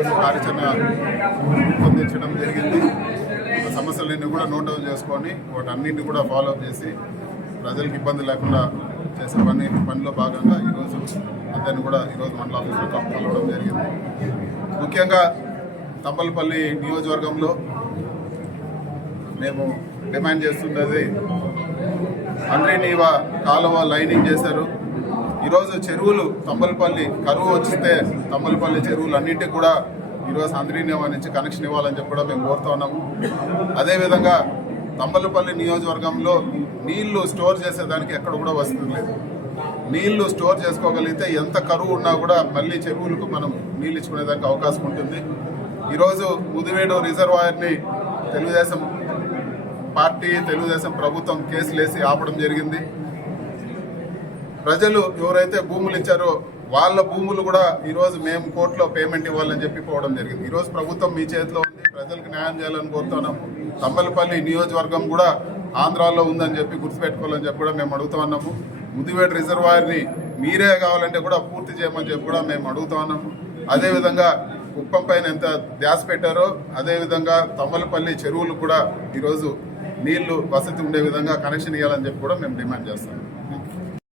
ఈరోజు కార్యాచరణ పొందించడం జరిగింది. సమస్యలన్నీ కూడా నోట్ డౌన్ చేసుకొని వాటన్నింటినీ కూడా ఫాలో అప్ చేసి ప్రజలకు ఇబ్బంది లేకుండా చేసే పని పనిలో భాగంగా ఈరోజు అందరిని కూడా ఈరోజు మండల ఆఫీసులో కలవడం జరిగింది. ముఖ్యంగా తంపలపల్లి నియోజకవర్గంలో మేము డిమాండ్ చేస్తున్నది అండ్రీనీవా కాలువ లైనింగ్ చేశారు. ఈరోజు చెరువులు తంబలపల్లి కరువు వచ్చితే తంబలపల్లి చెరువులు అన్నింటికి కూడా ఈరోజు అంద్రీనీవా నుంచి కనెక్షన్ ఇవ్వాలని చెప్పి కూడా మేము కోరుతా ఉన్నాము. అదేవిధంగా తంబలపల్లి నియోజకవర్గంలో నీళ్ళు స్టోర్ చేసేదానికి ఎక్కడ కూడా వసతి లేదు. నీళ్ళు స్టోర్ చేసుకోగలిగితే ఎంత కరువు ఉన్నా కూడా మళ్ళీ చెరువులకు మనం నీళ్ళు ఇచ్చుకునేదానికి అవకాశం ఉంటుంది. ఈరోజు ముదివేడు రిజర్వాయర్ని తెలుగుదేశం పార్టీ తెలుగుదేశం ప్రభుత్వం కేసులు వేసి ఆపడం జరిగింది. ప్రజలు ఎవరైతే భూములు ఇచ్చారో వాళ్ళ భూములు కూడా ఈరోజు మేము కోర్టులో పేమెంట్ ఇవ్వాలని చెప్పి పోవడం జరిగింది. ఈరోజు ప్రభుత్వం మీ చేతిలో ఉంది ప్రజలకు న్యాయం చేయాలని కోరుతున్నాము. తమ్మలపల్లి నియోజకవర్గం కూడా ఆంధ్రాలో ఉందని చెప్పి గుర్తుపెట్టుకోవాలని చెప్పి కూడా మేము అడుగుతా ఉన్నాము. ముదివేడు రిజర్వాయర్ని మీరే కావాలంటే కూడా పూర్తి చేయమని చెప్పి కూడా మేము అడుగుతా ఉన్నాము. అదేవిధంగా కుప్పం పైన ఎంత ధ్యాస పెట్టారో అదేవిధంగా తమ్మలపల్లి చెరువులు కూడా ఈరోజు నీళ్ళు వసతి ఉండే విధంగా కనెక్షన్ ఇవ్వాలని చెప్పి కూడా మేము డిమాండ్ చేస్తాం